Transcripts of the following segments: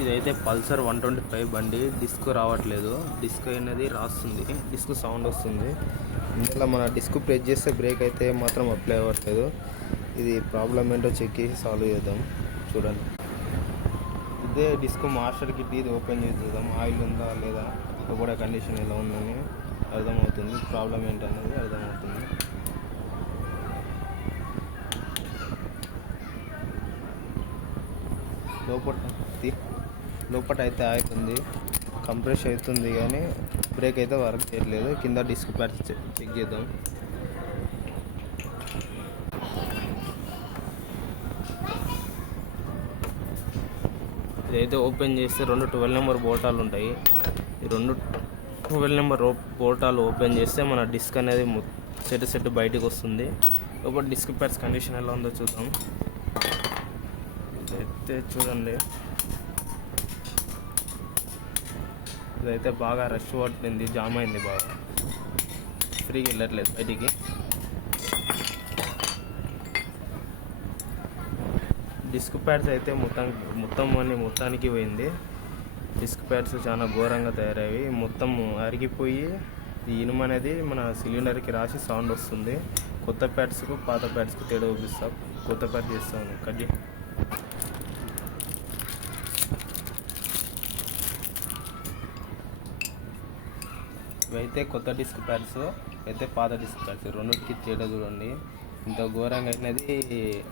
ఇదైతే పల్సర్ 125 బండి. డిస్క్ రావట్లేదు, డిస్క్ అనేది రాస్తుంది, డిస్క్ సౌండ్ వస్తుంది. ఇందులో మన డిస్క్ ప్రెస్ చేస్తే బ్రేక్ అయితే మాత్రం అప్లై అవ్వట్లేదు. ఇది ప్రాబ్లం ఏంటో చెక్ చేసి సాల్వ్ చేద్దాం. చూడండి, ఇదే డిస్క్ మాస్టర్ కిట్. ఇది ఓపెన్ చేసి చూద్దాం, ఆయిల్ ఉందా లేదా, కూడా కండిషన్ ఎలా ఉందని అర్థమవుతుంది. ప్రాబ్లం ఏంటనేది అర్థమవుతుంది. లోపల అయితే ఆయిల్ ఉంది, కంప్రెస్ అవుతుంది, కానీ బ్రేక్ అయితే వర్క్ చేయట్లేదు. కింద డిస్క్ ప్యాడ్స్ చెక్ చేద్దాం. ఇదైతే ఓపెన్ చేస్తే 2 12 నెంబర్ బోల్టాలు ఉంటాయి. ఈ 2 12 నెంబర్ బోల్టాలు ఓపెన్ చేస్తే మన డిస్క్ అనేది సెట్ బయటికి వస్తుంది. లోపల డిస్క్ ప్యాడ్స్ కండిషన్ ఎలా ఉందో చూద్దాం. ఇదైతే చూడండి, ఇదైతే బాగా రష్ పట్టింది, జామ్ అయింది, బాగా ఫ్రీగా వెళ్ళట్లేదు బయటికి. డిస్క్ ప్యాడ్స్ అయితే మొత్తానికి పోయింది. డిస్క్ ప్యాడ్స్ చాలా ఘోరంగా తయారయ్యాయి, మొత్తం అరిగిపోయి ఈ ఇనుము అనేది మన సిలిండర్కి రాసి సౌండ్ వస్తుంది. కొత్త ప్యాడ్స్కు పాత ప్యాడ్స్కు తేడా చూపిస్తాం. కొత్త ప్యాడ్ చేస్తాను కడ్డీ. ఇవైతే కొత్త డిస్క్ ప్యాడ్స్, అయితే పాత డిస్క్ ప్యాడ్స్, రెండుకి తేడా చూడండి. ఇంత ఘోరంగా అయినది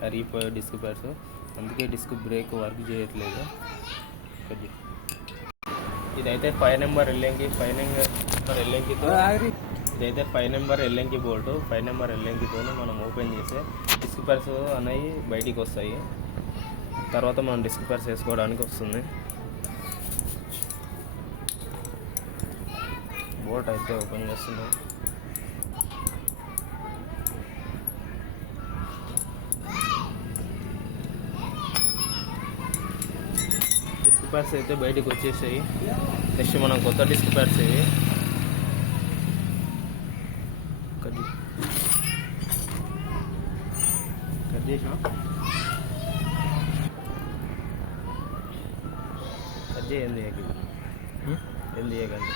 అరిగిపోయే డిస్క్ ప్యాడ్స్. అందుకే డిస్క్ బ్రేక్ వర్క్ చేయట్లేదు. ఇదైతే 5 నెంబర్ ఎల్ఎంకితో ఇదైతే 5 నెంబర్ ఎల్ఎంకి బోల్ట్. 5 నెంబర్ ఎల్ఎంకితో మనం ఓపెన్ చేస్తే డిస్క్ ప్యాడ్స్ అనేవి బయటికి వస్తాయి. తర్వాత మనం డిస్క్ ప్యాడ్స్ వేసుకోవడానికి వస్తుంది. బోల్ట్ అయితే ఓపెన్ చేస్తున్నాం. డిస్క్ ప్యాడ్స్ అయితే బయటికి వచ్చేసాయి. నెక్స్ట్ మనం కొత్త డిస్క్ ప్యాడ్స్ ఇవి కట్ చేసినా కట్ చేయండి, ఏంది చేయకండి.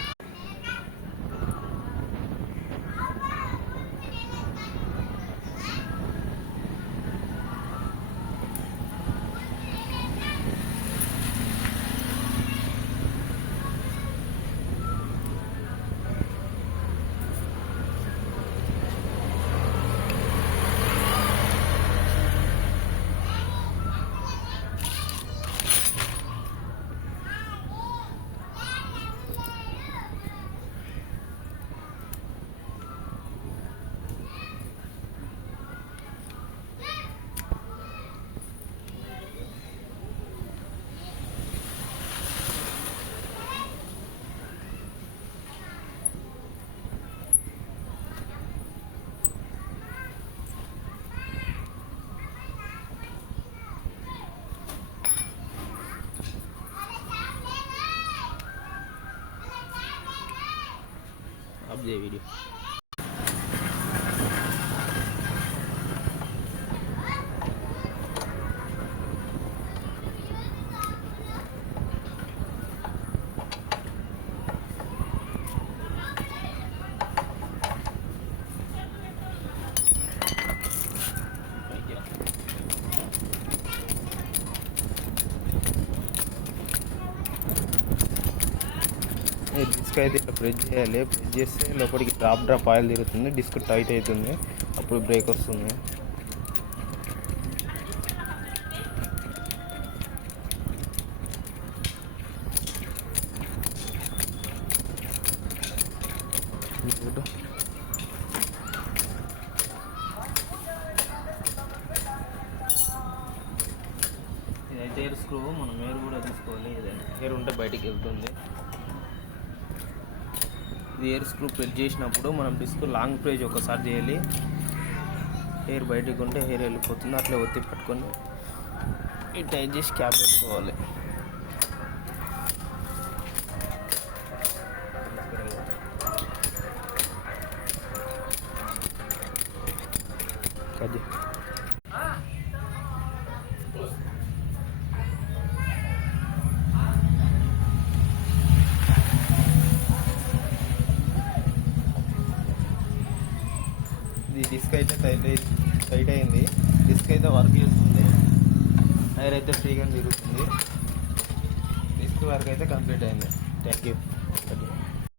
अब ये वीडियो డిస్క్ అయితే ఇట్లా ప్రెస్ చేయాలి. ప్రెస్ చేస్తే లోపలికి డ్రాప్ ఆయిల్ తిరుగుతుంది, డిస్క్ టైట్ అవుతుంది, అప్పుడు బ్రేక్ వస్తుంది. ఇదైతే ఎయిర్ స్క్రూ, మనం ఎయిర్ కూడా తీసుకోవాలి. ఎయిర్ ఉంటే బయటికి వెళ్తుంది. ఇది ఎయిర్ స్క్రూ ప్రెస్ చేసినప్పుడు మనం డిస్క్ లాంగ్ ప్రెస్ ఒకసారి చేయాలి. ఎయిర్ బయటకు ఉంటే ఎయిర్ వెళ్ళిపోతుంది. అట్లా ఒత్తి పట్టుకొని ఈ టైట్ చేసి క్యాప్ పెట్టుకోవాలి. అది డిస్క్ అయితే టైట్ అయింది. డిస్క్ అయితే వర్క్ చేస్తుంది, టైర్ అయితే ఫ్రీగా తిరుగుతుంది. డిస్క్ వర్క్ అయితే కంప్లీట్ అయింది. Thank you.